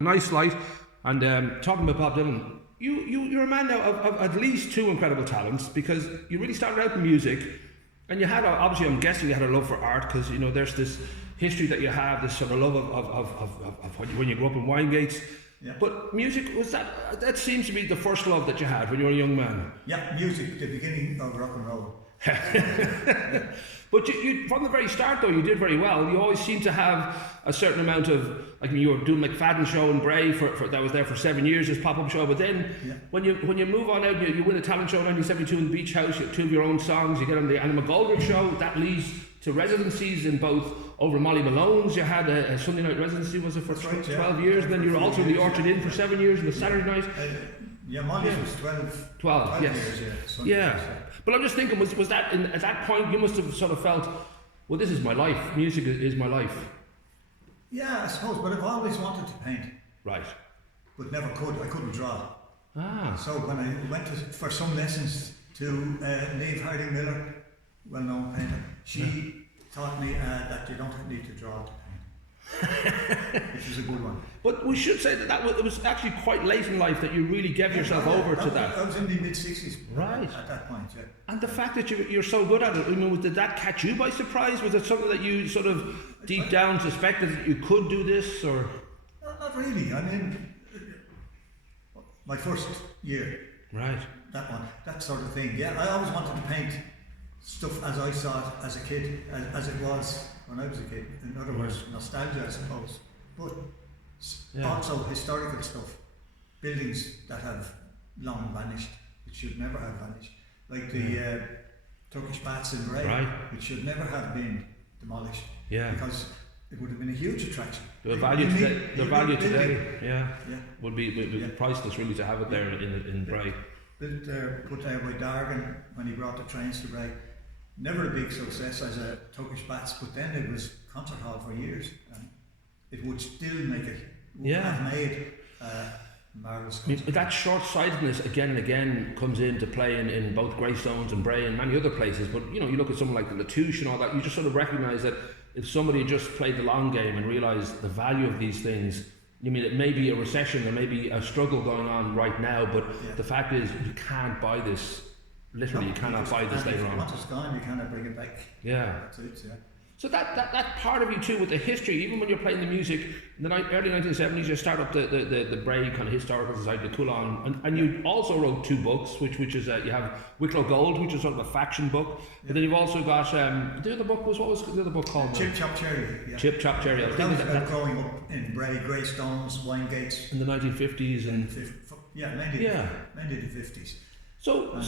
Nice light. And talking about Bob Dylan, you're a man now of at least two incredible talents, because you really started out in music, and you had, obviously I'm guessing you had a love for art, because, you know, there's this history that you have, this sort of love of when you grew up in Windgates. Yeah. But music, was that seems to be the first love that you had when you were a young man. Yeah, music, the beginning of rock and roll. But you from the very start, though, you did very well. You always seem to have a certain amount of, like, you were doing McFadden's show in Bray for that was there for 7 years, this pop-up show. But then when you move on out, you win a talent show in 1972 in the Beach House. You have two of your own songs. You get on the Anna McGoldrick show. That leads to residencies in both over Molly Malone's. You had a Sunday night residency, was it, for 12 years? And then you were also in the Orchard Inn for 7 years on the Saturday night. Yeah, Molly's was 12 yes. years, yeah. But I'm just thinking, was that at that point you must have sort of felt, well, this is my life. Music is my life. Yeah, I suppose. But I've always wanted to paint. Right. But never could. I couldn't draw. Ah. So when I went for some lessons to Niamh Harding Miller, well-known painter, she taught me that you don't need to draw to paint. Which was a good one. But we should say that it was actually quite late in life that you really gave yourself over to that. I was in the mid-60s right. at that point, yeah. And the fact that you're so good at it, I mean, did that catch you by surprise? Was it something that you sort of deep down suspected that you could do this, or? Not really. I mean, my first year. Right. That sort of thing. Yeah, I always wanted to paint stuff as I saw it as a kid, as it was when I was a kid. In other words, nostalgia, I suppose. But also historical stuff, buildings that have long vanished, which should never have vanished, like the Turkish baths in Bray, which should never have been demolished, because it would have been a huge attraction. The value today, would be priceless, really, to have it there in Bray. Put there by Dargan when he brought the trains to Bray. Never a big success as a Turkish baths, but then it was concert hall for years, and it would still make it. Have made marvellous. That short-sightedness again and again comes into play in both Greystones and Bray and many other places. But you know, you look at someone like the Latouche and all that. You just sort of recognise that if somebody just played the long game and realised the value of these things. You mean, it may be a recession, there may be a struggle going on right now, but the fact is you can't buy this. Literally, you cannot buy this later on. Once it's gone, you cannot bring it back. Yeah. So that part of you too, with the history, even when you're playing the music in the early 1970s, you start up the Bray kind of historical society, the Coulon, and you also wrote two books, which is you have Wicklow Gold, which is sort of a faction book, but then you've also got the other book was, what was the other book called? Chip Chop Cherry. Yeah. Chip Chop Cherry. That was about growing up in Bray, Greystones, Windgates in the 1950s and mainly the 50s. So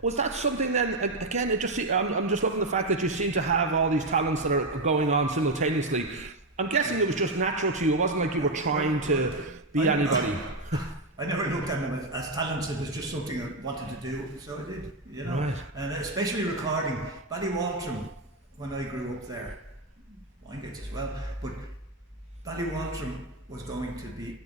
was that something then? Again, I'm just loving the fact that you seem to have all these talents that are going on simultaneously. I'm guessing it was just natural to you. It wasn't like you were trying to be anybody. I never looked at them as talents. It was just something I wanted to do, so I did. You know, and especially recording Ballywaltrim when I grew up there, Windgates as well. But Ballywaltrim was going to be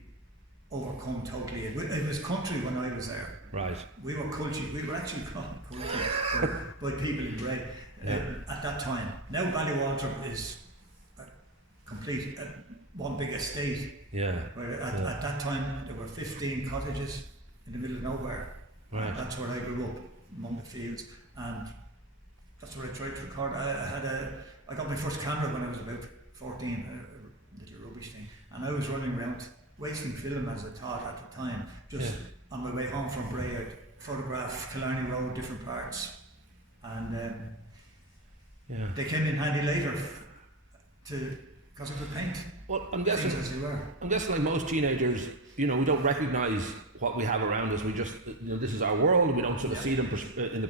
overcome totally. It was country when I was there. Right. We were cultured. We were actually called cultured by people in Bray at that time. Now Ballywaltrim is a complete one big estate. Yeah. Where at that time there were 15 cottages in the middle of nowhere. Right. And that's where I grew up, among the fields, and that's where I tried to record. I got my first camera when I was about 14, a little rubbish thing, and I was running around wasting film as I thought at the time. Just on my way home from Bray, I'd photograph Killarney Road, different parts, and they came in handy later because I could paint. Well, I'm guessing like most teenagers, you know, we don't recognise what we have around us. We just, you know, this is our world, and we don't sort of see it in the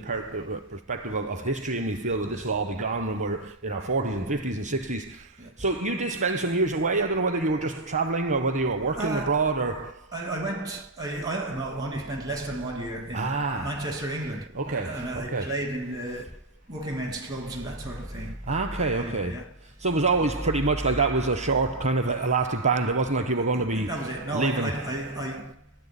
perspective of history, and we feel that this will all be gone when we're in our 40s and 50s and 60s. Yeah. So you did spend some years away. I don't know whether you were just travelling or whether you were working abroad or... I only spent less than 1 year in Manchester, England. Okay. And I played in working men's clubs and that sort of thing. Okay. Yeah. So it was always pretty much like that was a short kind of elastic band. It wasn't like you were going to be that was it. No, leaving. I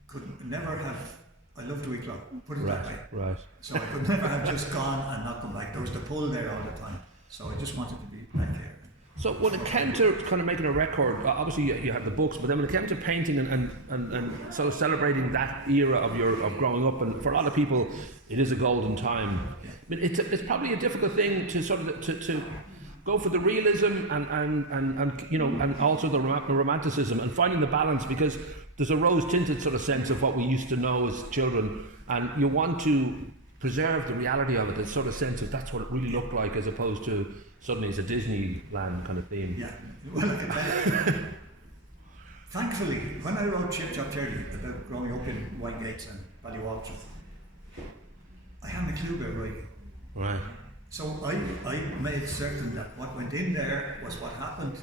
could never have... I loved Wicklow, put it that way. Right. So I could never have just gone and not come back. There was the pull there all the time. So I just wanted to be back here. So when it came to kind of making a record, obviously you have the books, but then when it came to painting and sort of celebrating that era of growing up, and for a lot of people, it is a golden time. I mean, it's probably a difficult thing to sort of to go for the realism and you know, and also the romanticism, and finding the balance, because there's a rose-tinted sort of sense of what we used to know as children, and you want to preserve the reality of it, the sort of sense of that's what it really looked like, as opposed to suddenly it's a Disneyland kind of theme. Yeah, well, I can tell you. Thankfully, when I wrote Chip Chop Charity about growing up in Windgates and Ballywalter, I hadn't a clue about writing. Right. So I made certain that what went in there was what happened,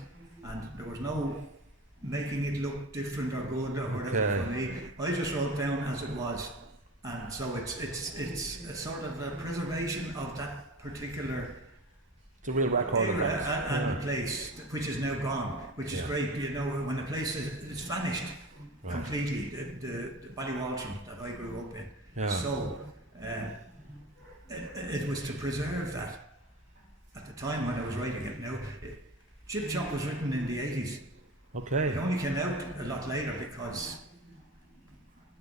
and there was no making it look different or good or whatever for me. I just wrote down as it was, and so it's a sort of a preservation of that particular. It's a real record era and a place which is now gone, which is great. You know, when a place is vanished completely, the Ballywalter that I grew up in. Yeah. So it was to preserve that at the time when I was writing it. Now, Chip Chop was written in the 80s. Okay. It only came out a lot later because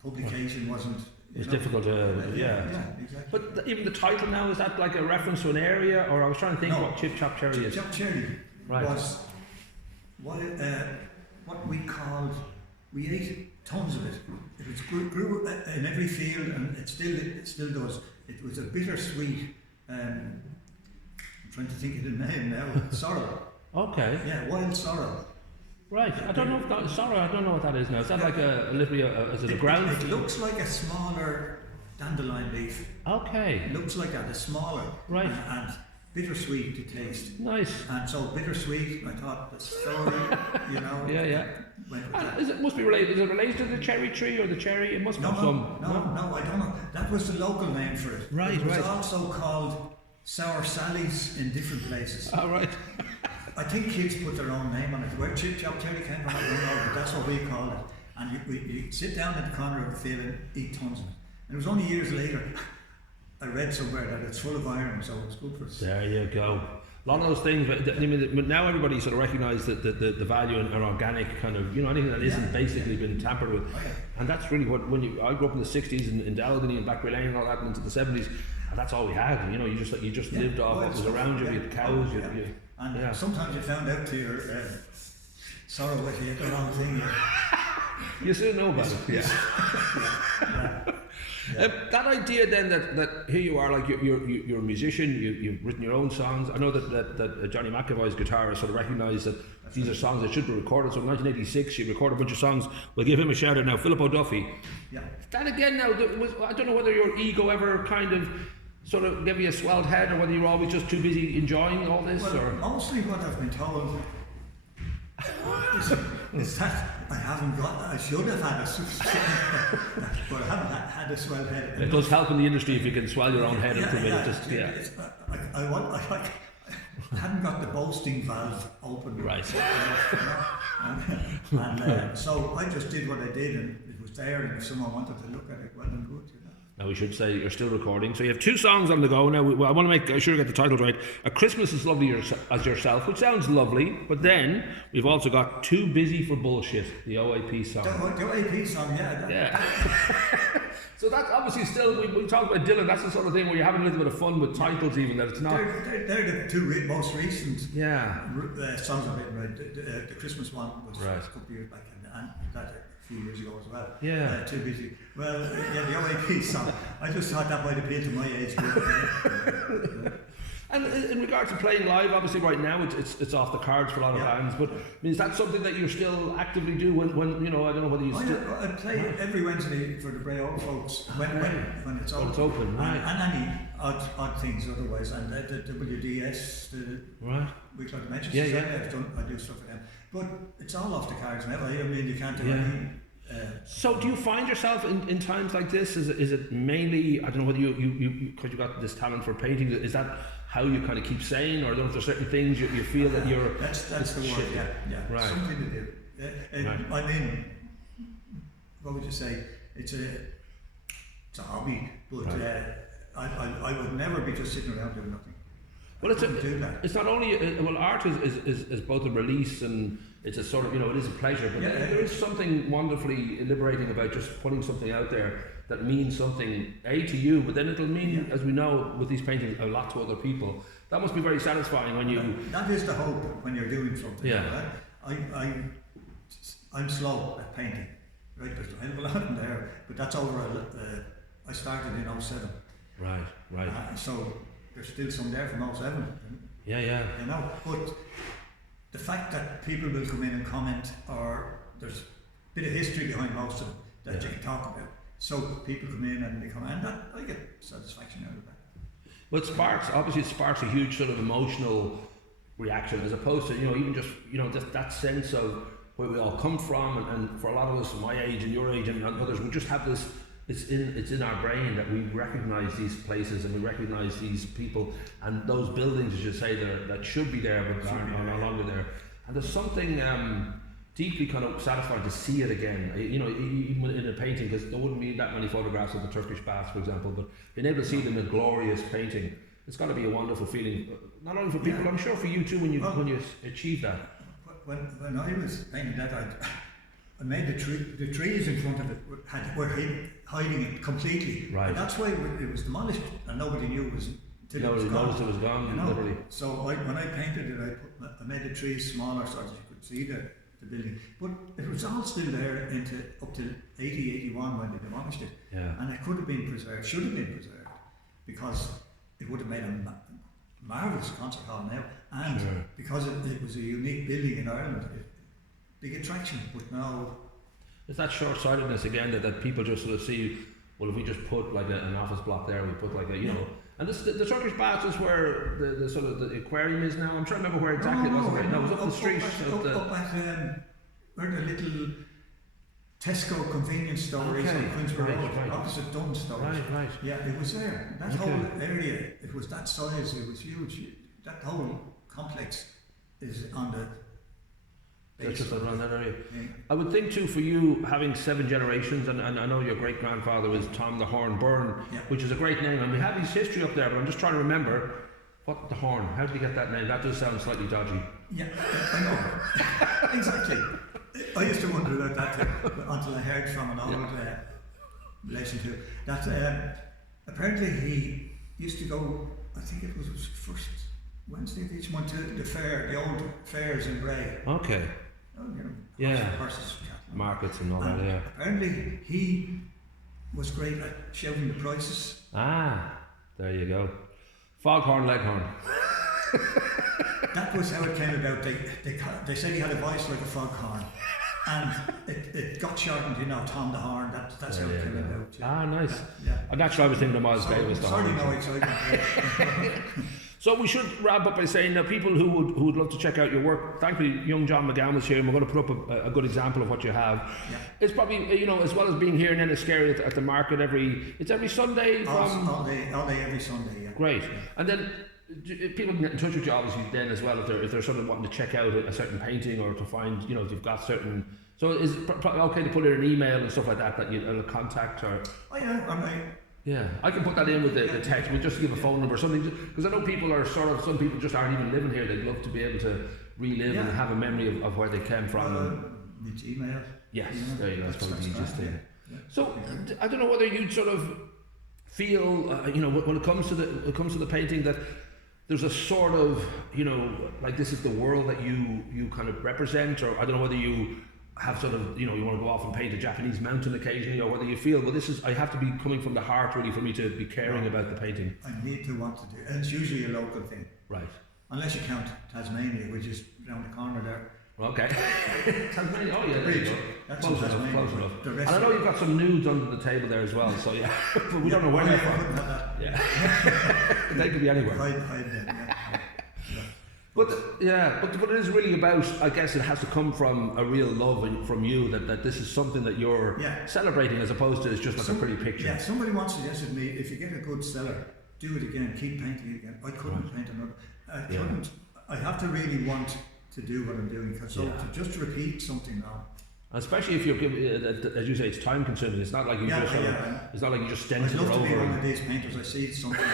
publication wasn't. It's difficult to, yeah, exactly. But even the title now, is that like a reference to an area, or I was trying to think what Chip Chop Cherry is? Chip Chop Cherry was what we called, we ate tons of it. It was grew in every field, and it still does. It was a bittersweet, I'm trying to think of the name now, sorrel. Okay. Yeah, wild sorrel. Right, I don't know if that, sorry, I don't know what that is now. Is that like literally is it a ground? It looks like a smaller dandelion leaf. Okay. It looks like that, a smaller. Right. And bittersweet to taste. Nice. And so bittersweet, I thought the story, you know. Yeah. And must be related. Is it related to the cherry tree or the cherry? It must have some. No, I don't know. That was the local name for it. Right, it was also called Sour Sallies in different places. Oh, right. I think kids put their own name on it. Where Chip Chop Cherry came from, I don't know, but that's what we called it. And you sit down in the corner of the field and eat tons of it. And it was only years later I read somewhere that it's full of iron, so it's good for us. There you go. A lot of those things, but now everybody sort of recognises the value in an organic kind of, you know, anything that isn't basically been tampered with. Okay. And that's really what, I grew up in the 60s in Dalgany and Blackberry Lane and all that, and into the 70s, and that's all we had. You know, you just lived off what was around you. You had cows. And sometimes you found out to your sorrow if you did the wrong thing. You still know about it. That idea then that here you are, like you're a musician, you've written your own songs. I know that Johnny McAvoy's guitarist sort of recognised that these are songs that should be recorded. So in 1986 you recorded a bunch of songs. We'll give him a shout out now, Philip O'Duffy. Yeah. That again now, I don't know whether your ego ever kind of sort of give you a swelled head, or whether you were always just too busy enjoying all this? Well, or mostly what I've been told is that I should have had a but I haven't had a swelled head. It does help in the industry if you can swell your own head a little bit. I hadn't got the boasting valve open. Right. So I just did what I did, and it was there, and if someone wanted to look at it, well and good. Now we should say you're still recording, so you have 2 songs on the go. Now I want to make sure I get the titles right. A Christmas as Lovely as Yourself, which sounds lovely, but then we've also got Too Busy for Bullshit, the OAP song. The OAP song, yeah. So that's obviously still, we talked about Dylan, that's the sort of thing where you're having a little bit of fun with titles, even that it's not. They're the 2 most recent songs I've written, right? The Christmas one was a couple of years back, and that a few years ago as well. Yeah. Too Busy. Well, the OAP song, I just thought that might appeal to my age group. And in regard to playing live, obviously right now it's off the cards for a lot of bands, but is that something that you still actively do when you know, I don't know whether you still... I play every Wednesday for the Bray Old folks when it's open. It's open, right. And any odd things otherwise, and the WDS, Weekly Dimensions Society, I do stuff with them. But it's all off the cards now. I mean, you can't do anything. So do you find yourself in times like this, is it mainly, I don't know whether you because you've got this talent for painting, is that how you kind of keep sane, or I don't know if there's certain things you feel that you're... That's the word, yeah. Right. Something to do. I mean, what would you say? It's a hobby, but I would never be just sitting around doing nothing. Well, do that. it's not only well, art is both a release and it's a sort of, it is a pleasure, but there is something wonderfully liberating about just putting something out there that means something to you, but then it'll mean, as we know with these paintings, a lot to other people. That must be very satisfying when you. That is the hope when you're doing something. Yeah. Right? I'm slow at painting, right? There's a lot in there, but that's over. I started in 07. Right. So there's still some there from 07. Yeah. But the fact that people will come in and comment, or there's a bit of history behind most of it that you can talk about. So people come in and they comment, and that I get satisfaction out of that. Well, it sparks a huge sort of emotional reaction, as opposed to, even just, that sense of where we all come from, and for a lot of us my age and your age and others, we just have this, it's in our brain that we recognise these places and we recognise these people and those buildings, as you say, that should be there but are no longer there. And there's something deeply kind of satisfying to see it again, even in a painting, because there wouldn't be that many photographs of the Turkish baths, for example, but being able to see them in a glorious painting, it's got to be a wonderful feeling, not only for people, I'm sure for you too, when you achieve that. When I was painting that, I made the trees in front of it were hiding it completely. Right. And that's why it was demolished, and nobody knew it was until it was gone. Noticed it was gone, literally. So when I painted it, I made the trees smaller so that you could see the building. But it was all still there up to 80, 81 when they demolished it. Yeah. And it could have been preserved, should have been preserved, because it would have made a marvellous concert hall now. And because it was a unique building in Ireland, big attraction. But now it's that short-sightedness again that people just sort of see, well, if we just put like an office block there, we put like a, and the Turkish baths is where the sort of the aquarium is now. I'm trying to remember where exactly it was. No, it was up the street. Up at where the little Tesco convenience store is on Queensborough Road, opposite Dunn Stores. Right. Yeah, it was there. That whole area, it was that size, it was huge. That whole complex is on the that's just around that area. Yeah. I would think too, for you having 7 generations, and I know your great grandfather was Tom the Horn Byrne, which is a great name, and we have his history up there, but I'm just trying to remember what the Horn. How did you get that name? That does sound slightly dodgy. Yeah, I know. Exactly. I used to wonder about that too, until I heard from an old relation to that. Apparently he used to go. I think it was his first Wednesday of each month to the fair, the old fairs in Bray. Okay. Horses, markets and all that. Yeah. Apparently he was great at shouting the prices. There you go. Foghorn Leghorn. That was how it came about. They said he had a voice like a foghorn, and it got shortened. Tom the Horn. That's how it came about. Nice. Yeah. Naturally, I was thinking of Miles Davis. Sorry, no excitement. So we should wrap up by saying that people who would love to check out your work, thankfully young John McGowan is here and we're going to put up a good example of what you have. Yeah. It's probably, as well as being here in Enniskerry at the market every Sunday? All day every Sunday, yeah. Great. And then people can get in touch with you obviously then as well if they're sort of wanting to check out a certain painting or to find, if you've got certain... So is it okay to put in an email and stuff like that you'll contact or... Oh yeah, yeah, I can put that in with the text, but just to give a phone number or something, because I know people are some people just aren't even living here. They'd love to be able to relive and have a memory of where they came from. My Gmail. Yes, there you go. That's probably the easiest thing. Yeah. So I don't know whether you'd sort of feel, when it comes to the painting, that there's a sort of, like this is the world that you kind of represent, or I don't know whether you have sort of, you want to go off and paint a Japanese mountain occasionally, or whether you feel, well, I have to be coming from the heart really for me to be caring about the painting. I need to want to do it. And it's usually a local thing. Right. Unless you count Tasmania, which is around the corner there. Okay. Tasmania, oh yeah, there you go. That's close enough. And I know you've got some nudes under the table there as well, so yeah. But we don't know where they're from. Yeah. They could be anywhere. Hide them, yeah. But it is really about, I guess it has to come from a real love from you that this is something that you're celebrating as opposed to it's just like a pretty picture. Yeah, somebody once suggested to me, if you get a good seller, do it again, keep painting it again. I couldn't paint another. I couldn't. I have to really want to do what I'm doing, to just repeat something now. Especially if you're giving, as you say, it's time consuming. It's not like you it's not like you just stencil over. I'd love to be one of these painters. I see something.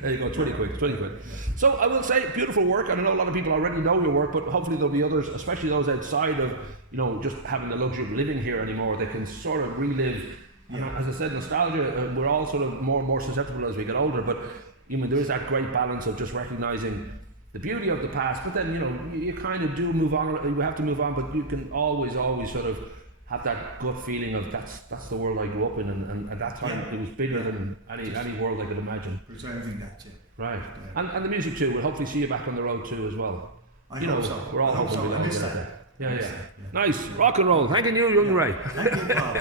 There you go, 20 quid, 20 quid. So I will say, beautiful work, and I know a lot of people already know your work, but hopefully there'll be others, especially those outside of, you know, just having the luxury of living here anymore. They can sort of relive, and as I said, nostalgia, we're all sort of more and more susceptible as we get older, but I mean, there is that great balance of just recognising the beauty of the past, but then, you know, you kind of do move on, you have to move on, but you can always sort of have that gut feeling of that's the world I grew up in, and at that time it was bigger than any world I could imagine. Preserving that, Right. And the music too, we'll hopefully see you back on the road too as well. I hope so. We're all hoping so. we'll I miss get that. Yeah. Nice. Rock and roll. Thanking you, young Ray. Thank you, Paul.